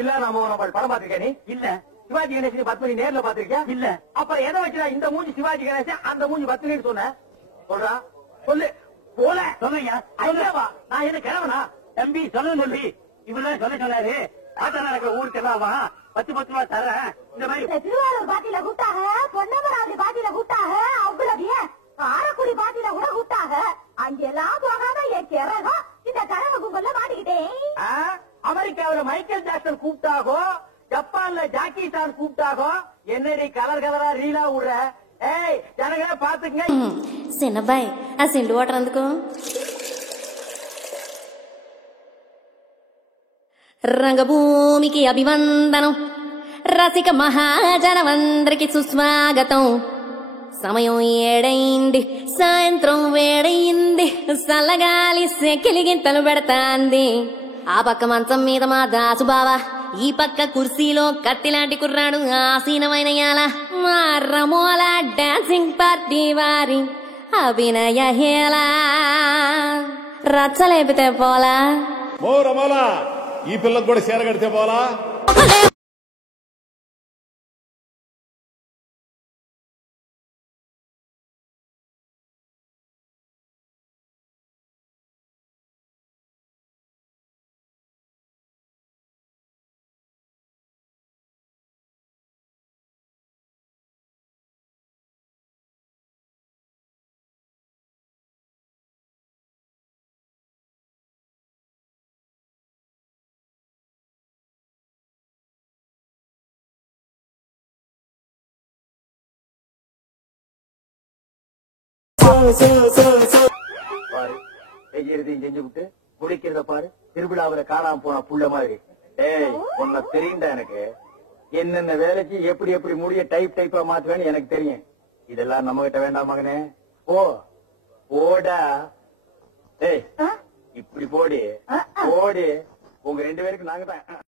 இல்ல நாம படம் பாத்திருக்கேன் நீ இல்ல சிவாஜி கணேசன் பத்மினி நேர்ல பாத்திருக்கியா இல்ல அப்புறம் எதை வச்சுடா இந்த மூஞ்சி சிவாஜி கணேசன் அந்த மூஞ்சி பத்மினின்னு சொன்ன சொல்றா சொல்லு போல சொல்லுங்க ஐயாவா நான் என்ன கிழவனா தம்பி சொல்லு சொல்லி இவருதான் சொல்ல சொன்னாரு ஆட்டா நடக்கிற ஊருக்கெல்லாம் 10 ரூபா தரேன் இந்த மாதிரி திருவாரூர் பாட்டியில கூட்டாக பொன்னமராவதி பாட்டியில கூட்டாக அவ்வளவு ஆரக்குடி பாட்டியில கூட கூட்டாக அங்கெல்லாம் போகாம என் கிரகம் இந்த கரவ கும்பல்ல மாட்டிக்கிட்டேன். அமெரிக்காவில மைக்கேல் ஜாக்சன் கூப்பிட்டாகோ ஜப்பான்ல ஜாக்கி சான் கூப்பிட்டாகோ என்னடி கலர் கலரா ரீலா விடுற ஏய் ஜனங்களே பாத்துங்க சின்னபாய் ఆ సిండు వాటర్ అందుకో రంగభూమికి అభివందనం రసిక మహాజనమందరికి సుస్వాగతం సమయం 7 సాయంత్రం వేడయింది చల్లగాలి సెకిలిగింతలు పెడతాంది ఆ పక్క మంచం మీద మా దాసు బావా ఈ పక్క కుర్సీలో కత్తిలాంటి కుర్రాడు ఆసీనమైన యాల మా రమోల డాన్సింగ్ పార్టీ వారి అభినయ హేళ రచ్చలేపితే పోలా ఓ రమోలా ఈ పిల్లకు కూడా చీర కడితే పోలా பாரு செய்யறதையும் செஞ்சு விட்டு குடிக்கிறத பாரு திருவிழாவில காணாம போன புள்ள மாதிரி ஏய் உன்னை தெரியுண்டா எனக்கு என்னென்ன வேலைக்கு எப்படி எப்படி முடிய டைப்பா மாத்துவேன்னு எனக்கு தெரியும் இதெல்லாம் நம்ம கிட்ட வேண்டாம் மகனே ஓடா ஏய் இப்படி போடி உங்க 2 பேருக்கு நாங்க தான்